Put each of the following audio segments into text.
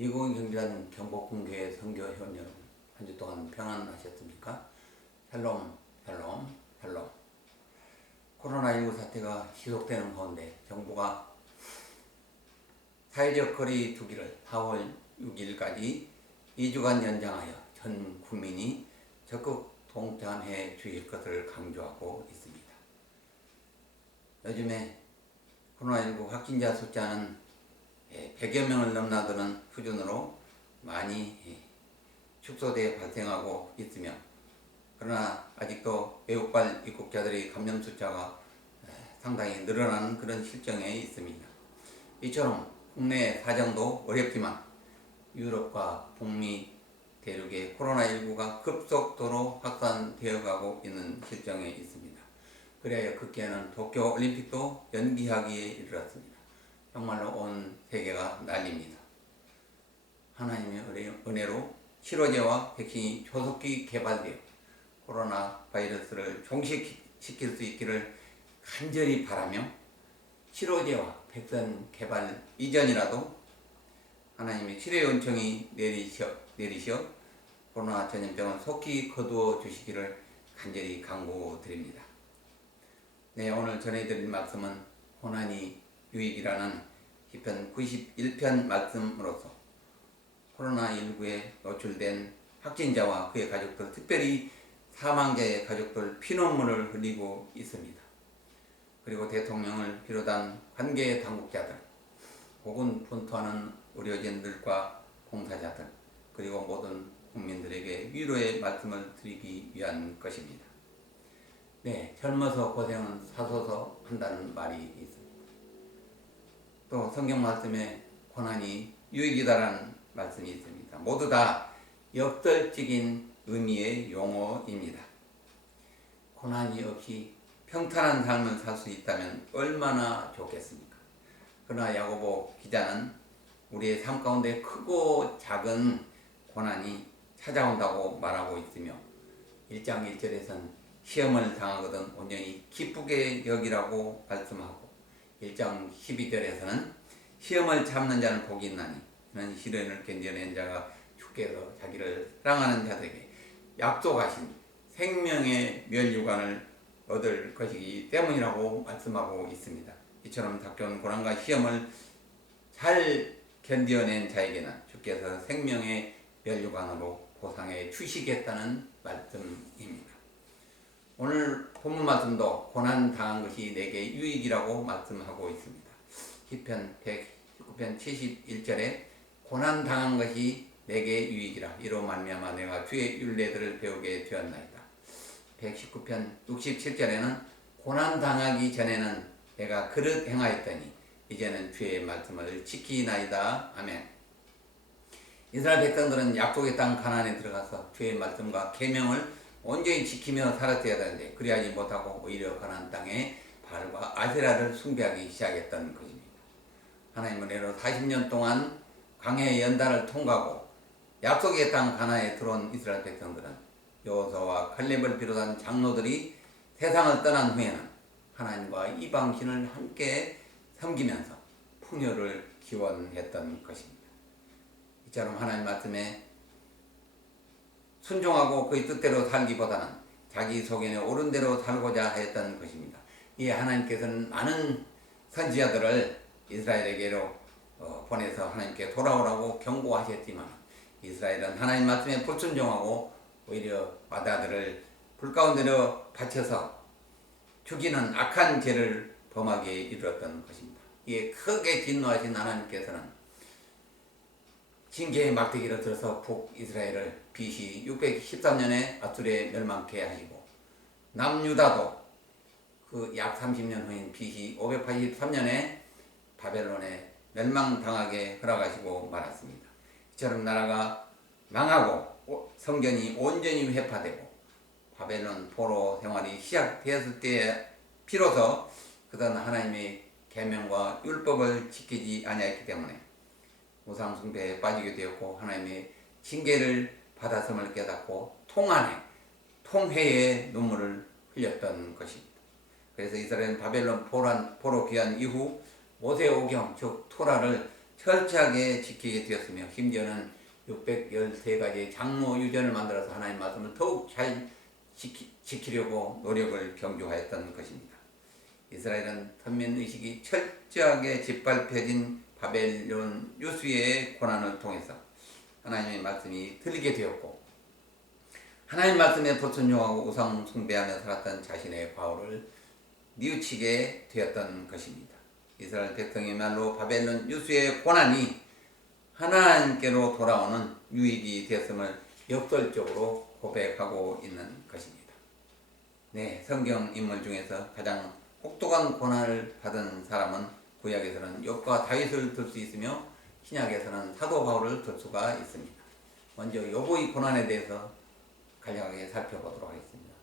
20경기란 경복궁교회 선교회원 여러분, 한 주 동안 평안하셨습니까? 샬롬, 샬롬, 샬롬. 코로나19 사태가 지속되는 가운데 정부가 사회적 거리 두기를 4월 6일까지 2주간 연장하여 전 국민이 적극 동참해 주실 것을 강조하고 있습니다. 요즘에 코로나19 확진자 숫자는 100여 명을 넘나드는 수준으로 많이 축소되어 발생하고 있으며, 그러나 아직도 외국발 입국자들의 감염 숫자가 상당히 늘어나는 그런 실정에 있습니다. 이처럼 국내 사정도 어렵지만 유럽과 북미 대륙의 코로나19가 급속도로 확산되어 가고 있는 실정에 있습니다. 그래야 급기야는 도쿄올림픽도 연기하기에 이르렀습니다. 정말로 온 세계가 난립니다. 하나님의 은혜로 치료제와 백신이 조속히 개발되어 코로나 바이러스를 종식시킬 수 있기를 간절히 바라며, 치료제와 백신 개발 이전이라도 하나님의 치료의 은총이 내리시어 코로나 전염병을 속히 거두어 주시기를 간절히 간구드립니다. 네, 오늘 전해드릴 말씀은 고난이 유익이라는 시편 91편 말씀으로서 코로나19에 노출된 확진자와 그의 가족들, 특별히 사망자의 가족들 피눈물을 흘리고 있습니다. 그리고 대통령을 비롯한 관계 당국자들, 혹은 분투하는 의료진들과 봉사자들, 그리고 모든 국민들에게 위로의 말씀을 드리기 위한 것입니다. 네, 젊어서 고생은 사소서 한다는 말이 있습니다. 또 성경 말씀에 고난이 유익이다라는 말씀이 있습니다. 모두 다 역설적인 의미의 용어입니다. 고난이 없이 평탄한 삶을 살 수 있다면 얼마나 좋겠습니까? 그러나 야고보 기자는 우리의 삶 가운데 크고 작은 고난이 찾아온다고 말하고 있으며, 1장 1절에서는 시험을 당하거든 온전히 기쁘게 여기라고 말씀하고, 1장 12절에서는 시험을 참는 자는 복이 있나니 이는 시련을 견뎌낸 자가 주께서 자기를 사랑하는 자들에게 약속하신 생명의 멸류관을 얻을 것이기 때문이라고 말씀하고 있습니다. 이처럼 닥쳐온 고난과 시험을 잘 견뎌낸 자에게는 주께서 생명의 멸류관으로 보상해 주시겠다는 말씀입니다. 오늘 본문 말씀도 고난 당한 것이 내게 유익이라고 말씀하고 있습니다. 시편 119편 71절에 고난 당한 것이 내게 유익이라, 이로 말미암아 내가 주의 율례들을 배우게 되었나이다. 119편 67절에는 고난 당하기 전에는 내가 그릇 행하였더니 이제는 주의 말씀을 지키나이다. 아멘. 이스라엘 백성들은 약속의 땅 가나안에 들어가서 주의 말씀과 계명을 온전히 지키며 살았어야 되는데 그리하지 못하고 오히려 가나안 땅에 바알과 아세라를 숭배하기 시작했던 것입니다. 하나님은 은혜로 40년 동안 광야의 연단을 통과하고 약속의 땅 가나안에 들어온 이스라엘 백성들은 여호수아와 칼렙을 비롯한 장로들이 세상을 떠난 후에는 하나님과 이방신을 함께 섬기면서 풍요를 기원했던 것입니다. 이처럼 하나님 말씀에 순종하고 그의 뜻대로 살기보다는 자기 소견에 옳은 대로 살고자 했던 것입니다. 이에 하나님께서는 많은 선지자들을 이스라엘에게로 보내서 하나님께 돌아오라고 경고하셨지만, 이스라엘은 하나님 말씀에 불순종하고 오히려 아들을 불 가운데로 바쳐서 죽이는 악한 죄를 범하게 이르렀던 것입니다. 이에 크게 진노하신 하나님께서는 징계의 막대기를 들어서 북이스라엘을 BC 613년에 아수르에 멸망케 하시고, 남유다도 그 약 30년 후인 BC 583년에 바벨론에 멸망당하게 허락하시고 말았습니다. 이처럼 나라가 망하고 성전이 온전히 회파되고 바벨론 포로 생활이 시작되었을 때에 비로소 그들은 하나님의 계명과 율법을 지키지 아니했기 때문에 우상 숭배에 빠지게 되었고 하나님의 징계를 받았음을 깨닫고 통회의 눈물을 흘렸던 것입니다. 그래서 이스라엘은 바벨론 포로 귀환 이후 모세오경 즉 토라를 철저하게 지키게 되었으며 심지어는 613가지 장로 유전을 만들어서 하나님 말씀을 더욱 잘 지키려고 노력을 경주하였던 것입니다. 이스라엘은 선민의식이 철저하게 짓밟혀진 바벨론 유수의 고난을 통해서 하나님의 말씀이 들리게 되었고 하나님 말씀에 불순종하고 우상 숭배하며 살았던 자신의 과오를 뉘우치게 되었던 것입니다. 이스라엘 백성의 말로 바벨론 유수의 고난이 하나님께로 돌아오는 유익이 되었음을 역설적으로 고백하고 있는 것입니다. 네, 성경 인물 중에서 가장 혹독한 고난을 받은 사람은 구약에서는 욥과 다윗을 들 수 있으며 신약에서는 사도 바울을 들 수가 있습니다. 먼저 욥의 고난에 대해서 간략하게 살펴보도록 하겠습니다.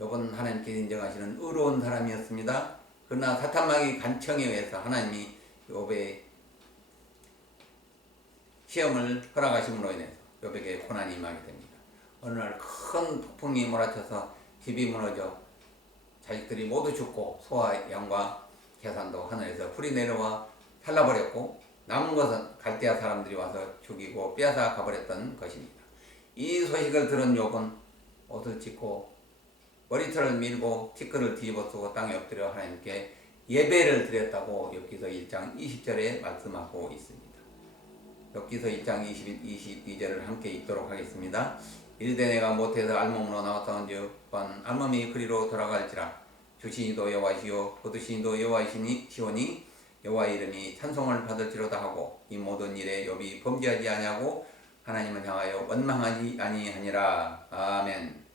욥은 하나님께 인정하시는 의로운 사람이었습니다. 그러나 사탄마귀 간청에 의해서 하나님이 욥의 시험을 허락하심으로 인해서 욥에게 고난이 임하게 됩니다. 어느 날 큰 폭풍이 몰아쳐서 집이 무너져 자식들이 모두 죽고 소와 양과 재산도 하늘에서 불이 내려와 살라버렸고 남은 것은 갈대아 사람들이 와서 죽이고 빼앗아 가버렸던 것입니다. 이 소식을 들은 욥은 옷을 찢고 머리털을 밀고 티끌을 뒤집어 쓰고 땅에 엎드려 하나님께 예배를 드렸다고 욥기서 1장 20절에 말씀하고 있습니다. 욥기서 1장 22절을 함께 읽도록 하겠습니다. 이르되 내가 못해서 알몸으로 나왔사온즉 알몸이 그리로 돌아갈지라 주신 이도 여호와시요 거두신 이도 여호와시오니 여호와의 이름이 찬송을 받을지로다 하고 이 모든 일에 욥이 범죄하지 아니하고 하나님을 향하여 원망하지 아니하니라. 아멘.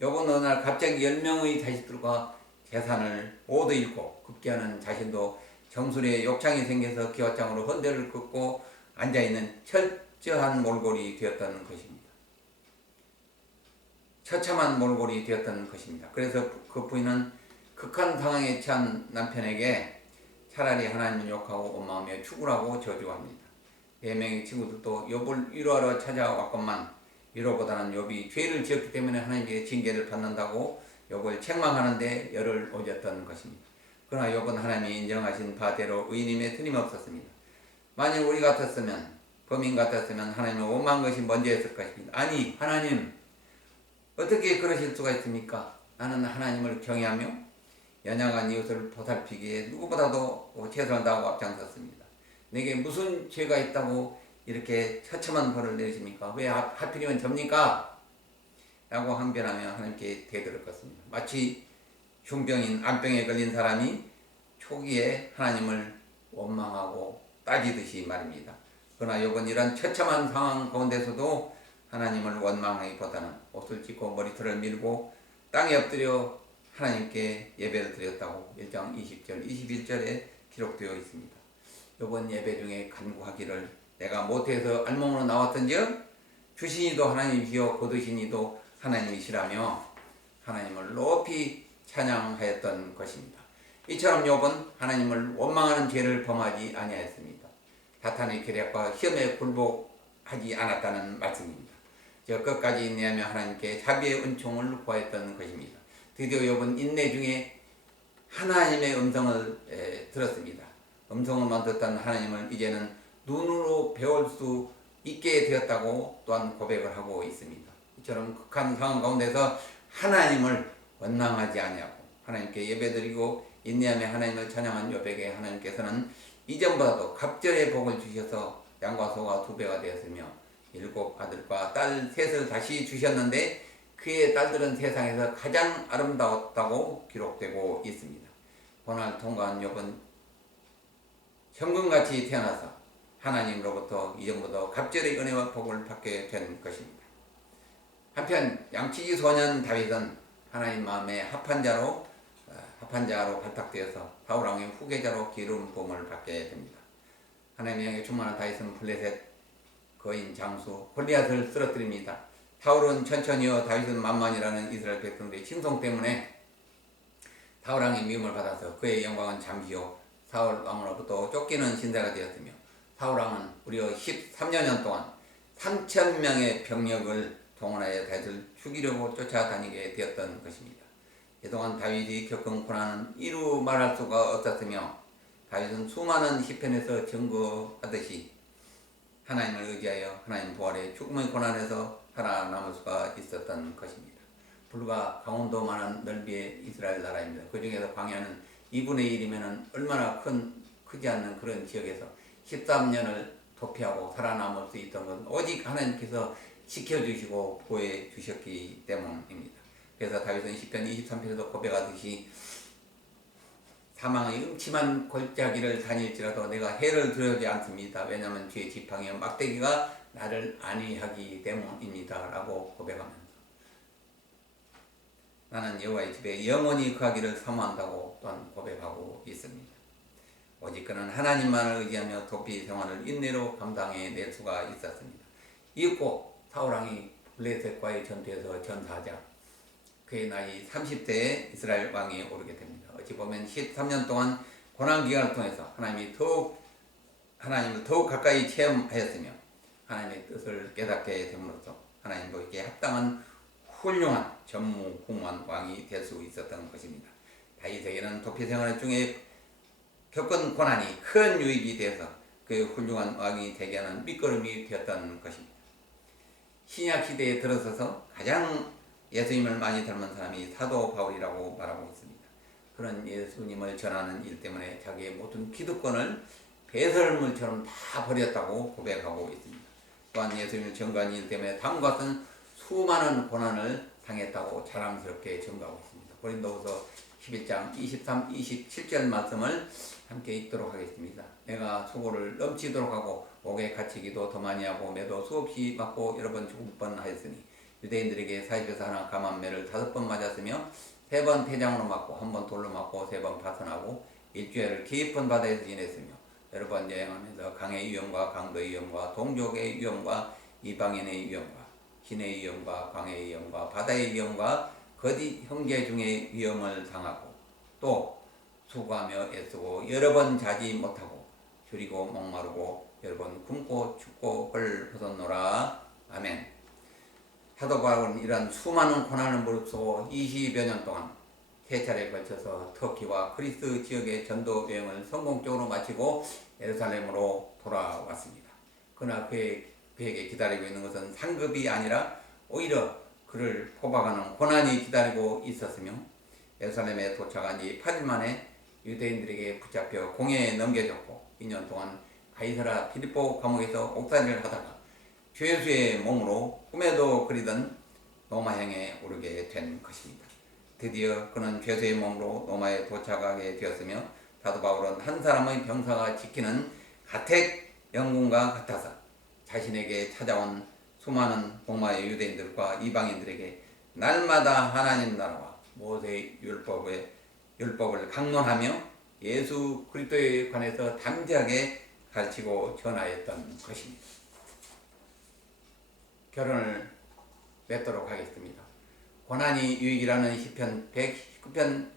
욥은 어느 날 갑자기 10명의 자식들과 재산을 모두 잃고 급기야는 자신도 정수리에 욕창이 생겨서 기와장으로 헌대를 긋고 앉아있는 철저한 몰골이 되었던 것입니다. 처참한 몰골이 되었던 것입니다. 그래서 그 부인은 극한 상황에 처한 남편에게 차라리 하나님을 욕하고 원망하며 축구하고 저주합니다. 4명의 친구들도 욥을 위로하러 찾아왔건만 위로보다는 욥이 죄를 지었기 때문에 하나님께 징계를 받는다고 욥을 책망하는데 열을 올렸던 것입니다. 그러나 욥은 하나님이 인정하신 바대로 의인임에 틀림없었습니다. 만일 우리 같았으면 범인 같았으면 하나님을 원망한 것이 먼저였을 것입니다. 아니 하나님 어떻게 그러실 수가 있습니까? 나는 하나님을 경외하며 연약한 이웃을 보살피기에 누구보다도 최선을 다하고 앞장섰습니다. 내게 무슨 죄가 있다고 이렇게 처참한 벌을 내리십니까? 왜 하필이면 접니까? 라고 항변하며 하나님께 대들었습니다. 마치 흉병인 암병에 걸린 사람이 초기에 하나님을 원망하고 따지듯이 말입니다. 그러나 욥은 이런 처참한 상황 가운데서도 하나님을 원망하기보다는 옷을 찢고 머리털을 밀고 땅에 엎드려 하나님께 예배를 드렸다고 1장 20절, 21절에 기록되어 있습니다. 욥은 예배 중에 간구하기를 내가 모태에서 알몸으로 나왔던즉 주신 이도 하나님이시요 거두신 이도 하나님이시라며 하나님을 높이 찬양하였던 것입니다. 이처럼 욥은 하나님을 원망하는 죄를 범하지 아니하였습니다. 사탄의 계략과 시험에 굴복하지 않았다는 말씀입니다. 저 끝까지 인내하며 하나님께 자비의 은총을 구하였던 것입니다. 드디어 욥은 인내 중에 하나님의 음성을 들었습니다. 음성을만 듣던 하나님을 이제는 눈으로 배울 수 있게 되었다고 또한 고백을 하고 있습니다. 이처럼 극한 상황 가운데서 하나님을 원망하지 아니하고 하나님께 예배드리고 인내하며 하나님을 찬양한 욥에게 하나님께서는 이전보다도 갑절의 복을 주셔서 양과 소가 2배가 되었으며 7 아들과 딸 셋을 다시 주셨는데 그의 딸들은 세상에서 가장 아름다웠다고 기록되고 있습니다. 고난을 통과한 욥은 현금같이 태어나서 하나님으로부터 이전보다 갑절의 은혜와 복을 받게 된 것입니다. 한편 양치기 소년 다윗은 하나님 마음에 합한 자로 발탁되어서 사울왕의 후계자로 기름 부음을 받게 됩니다. 하나님의 영에 충만한 다윗은 블레셋 거인 장수 골리앗을 쓰러뜨립니다. 사울은 천천히요 다윗은 만만이라는 이스라엘 백성들의 칭송 때문에 사울왕의 미움을 받아서 그의 영광은 잠시요 사울왕으로부터 쫓기는 신세가 되었으며 사울왕은 무려 13년 동안 3,000명의 병력을 동원하여 다윗을 죽이려고 쫓아다니게 되었던 것입니다. 그동안 다윗이 겪은 고난은 이루 말할 수가 없었으며 다윗은 수많은 시편에서 증거하듯이 하나님을 의지하여 하나님 부활의 죽음의 고난에서 살아남을 수가 있었던 것입니다. 불과 강원도만한 넓이의 이스라엘 나라입니다. 그 중에서 광야는 2분의 1이면 얼마나 크지 않는 그런 지역에서 13년을 도피하고 살아남을 수 있던 건 오직 하나님께서 지켜주시고 보호해주셨기 때문입니다. 그래서 다윗은 시편 23편에도 고백하듯이 사망의 음침한 골짜기를 다닐지라도 내가 해를 두려워하지 않습니다. 왜냐하면 주의 지팡이와 막대기가 나를 안위하기 때문입니다. 라고 고백하면서 나는 여호와의 집에 영원히 거하기를 사모한다고 또한 고백하고 있습니다. 오직 그는 하나님만을 의지하며 도피 생활을 인내로 감당해낼 수가 있었습니다. 이윽고 사울왕이 블레셋과의 전투에서 전사하자 그의 나이 30세에 이스라엘 왕이 오르게 됩니다. 어찌 보면 13년 동안 고난기간을 통해서 하나님을 더욱 가까이 체험하였으며 하나님의 뜻을 깨닫게 됨으로써 하나님께 합당한 훌륭한 전무후무한 왕이 될 수 있었던 것입니다. 다윗에게는 도피 생활 중에 겪은 고난이 큰 유익이 되어서 그 훌륭한 왕이 되게 하는 밑거름이 되었던 것입니다. 신약 시대에 들어서서 가장 예수님을 많이 닮은 사람이 사도 바울이라고 말하고 있습니다. 그런 예수님을 전하는 일 때문에 자기의 모든 기득권을 배설물처럼 다 버렸다고 고백하고 있습니다. 또한 예수님을 전가한 일 때문에 다음과 같은 수많은 고난을 당했다고 자랑스럽게 전가하고 있습니다. 고린도후서 11장 23, 27절 말씀을 함께 읽도록 하겠습니다. 내가 수고를 넘치도록 하고 옥에 갇히기도 더 많이 하고 매도 수없이 맞고 여러 번 죽을 뻔하였으니 유대인들에게 40에서 하나 감한 매를 5번 맞았으며 3번 태장으로 맞고 1번 돌로 맞고 3번 파선하고 일주일을 깊은 바다에서 지냈으며 여러 번 여행하면서 강의 위험과 강도의 위험과 동족의 위험과 이방인의 위험과 신의 위험과 광의 위험과 바다의 위험과 거짓 형제 중의 위험을 당하고 또 수고하며 애쓰고 여러 번 자지 못하고 줄이고 목마르고 여러 번 굶고 춥고 헐벗었노라. 아멘. 사도 바울은 이러한 수많은 고난을 무릅쓰고 20여 년 동안 3차례에 걸쳐서 터키와 그리스 지역의 전도 여행을 성공적으로 마치고 예루살렘으로 돌아왔습니다. 그러나 그에게 기다리고 있는 것은 상급이 아니라 오히려 그를 포박하는 고난이 기다리고 있었으며 예루살렘에 도착한 지 8일 만에 유대인들에게 붙잡혀 공회에 넘겨졌고 2년 동안 가이사라 빌립보 감옥에서 옥살이를 하다가 죄수의 몸으로 꿈에도 그리던 로마행에 오르게 된 것입니다. 드디어 그는 죄수의 몸으로 로마에 도착하게 되었으며 사도 바울은 한 사람의 병사가 지키는 가택 영군과 같아서 자신에게 찾아온 수많은 로마의 유대인들과 이방인들에게 날마다 하나님 나라와 모세의 율법을 강론하며 예수 그리스도에 관해서 담대하게 가르치고 전하였던 것입니다. 결론을 맺도록 하겠습니다. 고난이 유익이라는 시편 119편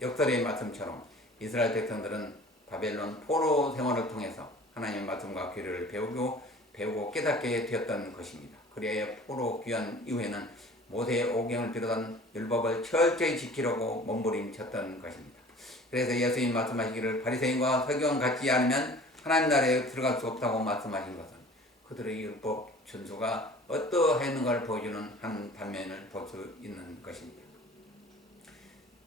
역설의 말씀처럼 이스라엘 백성들은 바벨론 포로 생활을 통해서 하나님의 말씀과 규례를 배우고 깨닫게 되었던 것입니다. 그리하여 포로 귀환 이후에는 모세의 오경을 비롯한 율법을 철저히 지키려고 몸부림쳤던 것입니다. 그래서 예수님 말씀하시기를 바리새인과 서기관 같지 않으면 하나님 나라에 들어갈 수 없다고 말씀하신 것은 그들의 율법 준수가 어떠했는가를 보여주는 한 단면을 볼 수 있는 것입니다.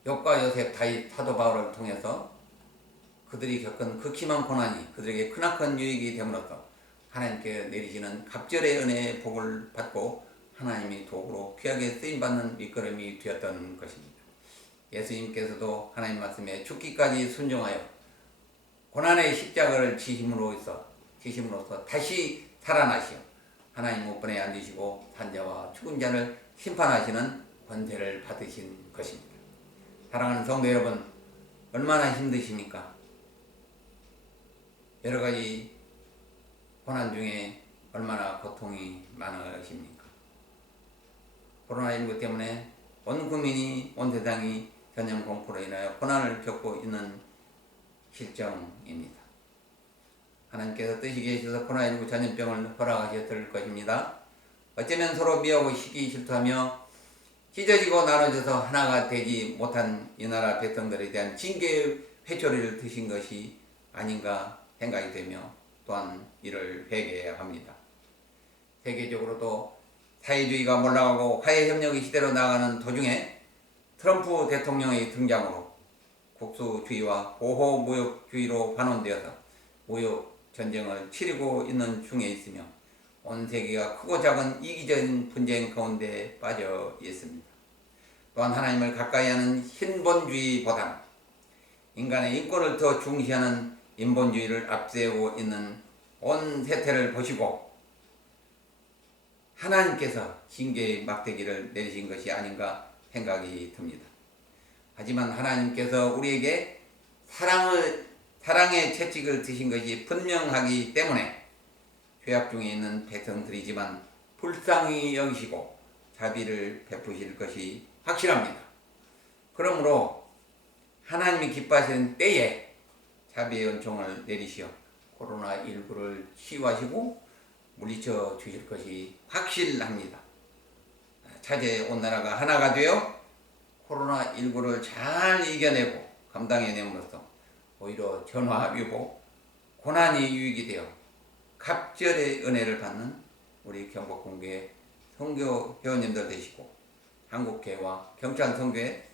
욥과 요셉, 다윗, 사도 바울을 통해서 그들이 겪은 극심한 고난이 그들에게 크나큰 유익이 됨으로써 하나님께 내리시는 갑절의 은혜의 복을 받고 하나님이 도구로 귀하게 쓰임받는 밑거름이 되었던 것입니다. 예수님께서도 하나님 말씀에 죽기까지 순종하여 고난의 십자가를 지심으로써 다시 살아나시어 하나님 우편에 앉으시고 산자와 죽은 자를 심판하시는 권세를 받으신 것입니다. 사랑하는 성도 여러분, 얼마나 힘드십니까? 여러 가지 고난 중에 얼마나 고통이 많으십니까? 코로나19 때문에 온 국민이, 온 세상이 전염 공포로 인하여 고난을 겪고 있는 실정입니다. 하나님께서 뜻이 계셔서 코로나19 전염병을 허락하셨을 것입니다. 어쩌면 서로 미워하고 시기 질투하며 찢어지고 나눠져서 하나가 되지 못한 이 나라 백성들에 대한 징계의 회초리를 드신 것이 아닌가 생각이 되며 또한 이를 회개해야 합니다. 세계적으로도 사회주의가 몰락하고 화해협력의 시대로 나아가는 도중에 트럼프 대통령의 등장으로 국수주의와 보호무역주의로 반원되어서 무역전쟁을 치르고 있는 중에 있으며 온 세계가 크고 작은 이기적인 분쟁 가운데 빠져 있습니다. 또한 하나님을 가까이 하는 신본주의보다 인간의 인권을 더 중시하는 인본주의를 앞세우고 있는 온 세태를 보시고 하나님께서 징계의 막대기를 내리신 것이 아닌가 생각이 듭니다. 하지만 하나님께서 우리에게 사랑의 채찍을 드신 것이 분명하기 때문에 죄악 중에 있는 백성들이지만 불쌍히 여기시고 자비를 베푸실 것이 확실합니다. 그러므로 하나님이 기뻐하시는 때에 자비의 은총을 내리시어 코로나19를 치유하시고 물리쳐 주실 것이 확실합니다. 차제 온 나라가 하나가 되어 코로나19를 잘 이겨내고 감당해냄으로써 오히려 전화위복, 고난이 유익이 되어 갑절의 은혜를 받는 우리 경복궁교회 선교 회원님들 되시고 한국교회와 경찰 선교회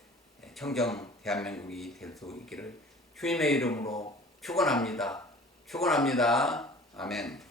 청정 대한민국이 될 수 있기를 주님의 이름으로 축원합니다. 축원합니다. 아멘.